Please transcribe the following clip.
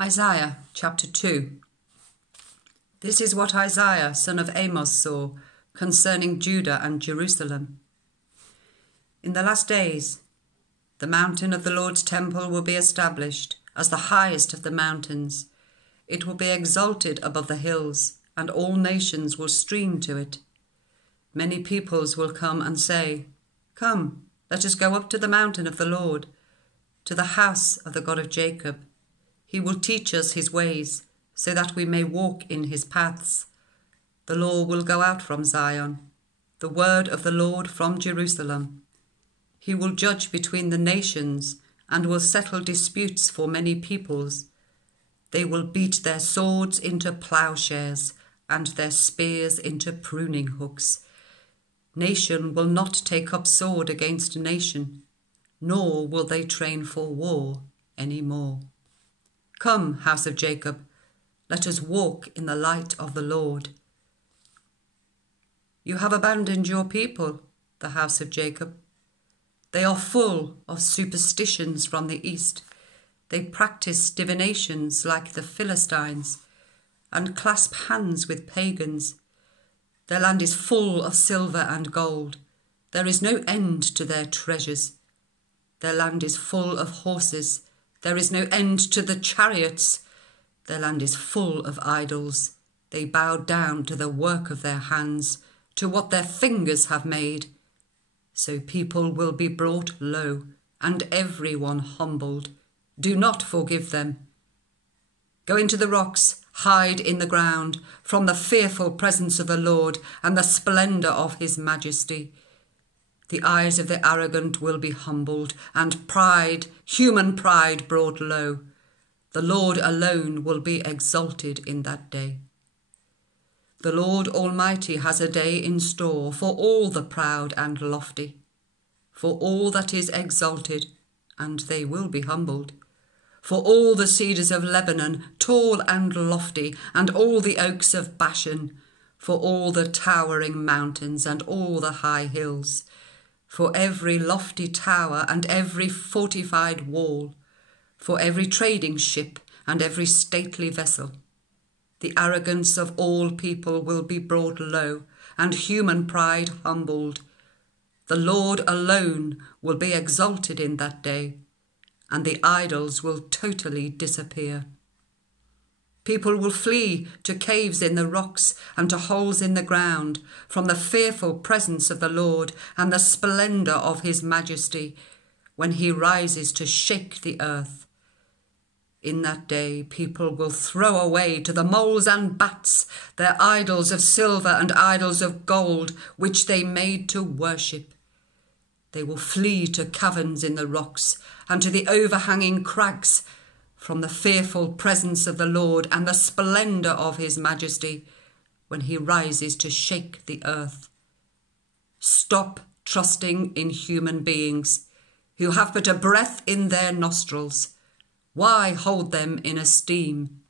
Isaiah chapter 2. This is what Isaiah, son of Amos, saw concerning Judah and Jerusalem. In the last days, the mountain of the Lord's temple will be established as the highest of the mountains. It will be exalted above the hills, and all nations will stream to it. Many peoples will come and say, "Come, let us go up to the mountain of the Lord, to the house of the God of Jacob. He will teach us his ways, so that we may walk in his paths. The law will go out from Zion, the word of the Lord from Jerusalem. He will judge between the nations and will settle disputes for many peoples. They will beat their swords into plowshares and their spears into pruning hooks. Nation will not take up sword against nation, nor will they train for war any more. Come, house of Jacob, let us walk in the light of the Lord. You have abandoned your people, the house of Jacob. They are full of superstitions from the east. They practice divinations like the Philistines and clasp hands with pagans. Their land is full of silver and gold. There is no end to their treasures. Their land is full of horses. There is no end to the chariots. Their land is full of idols. They bow down to the work of their hands, to what their fingers have made. So people will be brought low, and everyone humbled. Do not forgive them. Go into the rocks, hide in the ground, from the fearful presence of the Lord and the splendour of his majesty. The eyes of the arrogant will be humbled, and pride, human pride, brought low. The Lord alone will be exalted in that day. The Lord Almighty has a day in store for all the proud and lofty, for all that is exalted, and they will be humbled, for all the cedars of Lebanon, tall and lofty, and all the oaks of Bashan, for all the towering mountains and all the high hills, for every lofty tower and every fortified wall, for every trading ship and every stately vessel. The arrogance of all people will be brought low, and human pride humbled. The Lord alone will be exalted in that day, and the idols will totally disappear. People will flee to caves in the rocks and to holes in the ground from the fearful presence of the Lord and the splendour of his majesty when he rises to shake the earth. In that day people will throw away to the moles and bats their idols of silver and idols of gold which they made to worship. They will flee to caverns in the rocks and to the overhanging crags from the fearful presence of the Lord and the splendour of his majesty when he rises to shake the earth. Stop trusting in human beings who have but a breath in their nostrils. Why hold them in esteem?